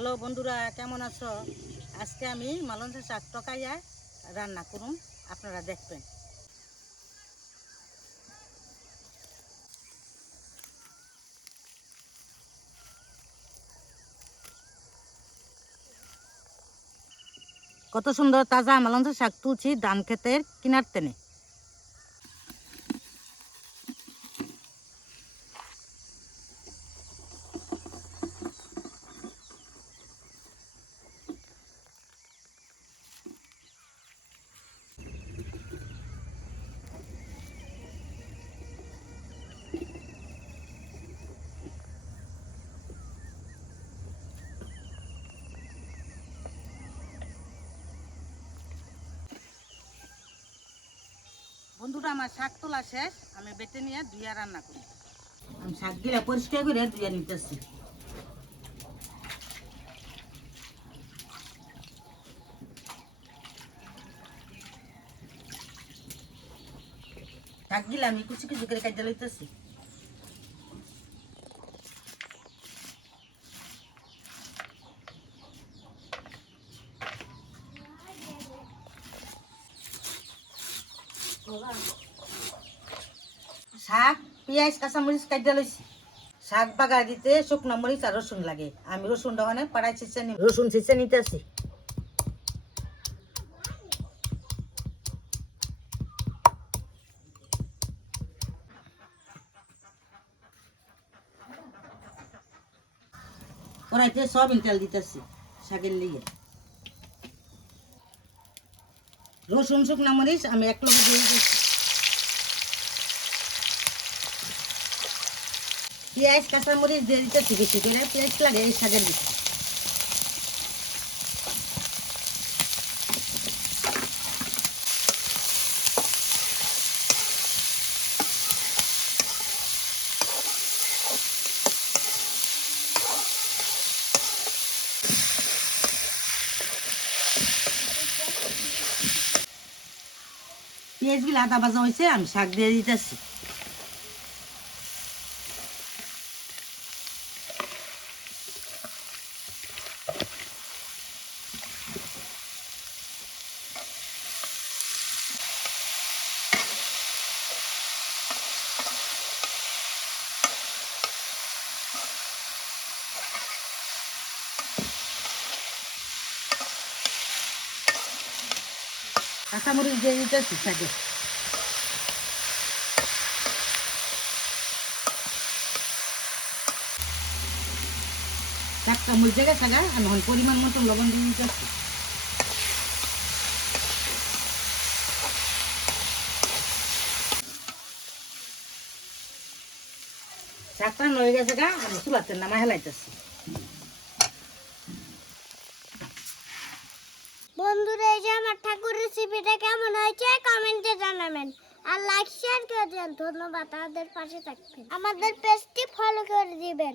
Hello বন্ধুরা, কেমন আছো? আজকে আমি মালঞ্চা শাক টকাইয়া রান্না করুন, আপনারা দেখবেন। কত সুন্দর তাজা মালঞ্চা শাক তুলছি ধান ক্ষেতের কিনার টেনে। বন্ধুরা, আমার শাক তোলা শেষ, আমি বেটে নিয়ে ধুইয়া রান্না করি। আমি শাকগুলা পরিষ্কার করে ধুইয়া নিতেছি। শাকগুলা আমি কুচি কুচি করে কাটে লইতেছি। শাক, পেঁয়াজ, কাঁচামরিচ কাটে লইছি। শাক বাগার দিতে শুকনো মরিচ আর রসুন লাগে। আমি রসুনটা অনেক পাড়াই ছিঁচে নি, রসুন ছিঁচে নিতেছি। কড়াইতে সয়াবিন তেল দিতেছি শাকের লিগে। রসুন শুকনো মরিচ আমি এক লগে দিয়ে দিচ্ছি। পেঁয়াজ কাঁচামরিচ দিয়ে দিতেছি বেশি করে, পেঁয়াজ লাগে এই শাকের ভিতরে। পেঁয়াজগুলো আদা ভাজা হয়েছে, আমি শাক দিয়ে দিতেছি। কাঁচামরিচ দিয়ে দিতেছি শাকে। শাকটা মরিচে গেছে, আমি এখন পরিমাণ মতো লবণ দিয়ে দিতেছি। শাকটা নয়ে গেছে, আমি চুলাতে নামা হেলাইতেছি। বন্ধুরা, এই যে আমার ঠাকুর রেসিপিটা কেমন হয়েছে কমেন্টে জানাবেন আর লাইক শেয়ার করে দেন। ধন্যবাদ, আমাদের পাশে থাকবেন, আমাদের পেজটি ফলো করে দিবেন।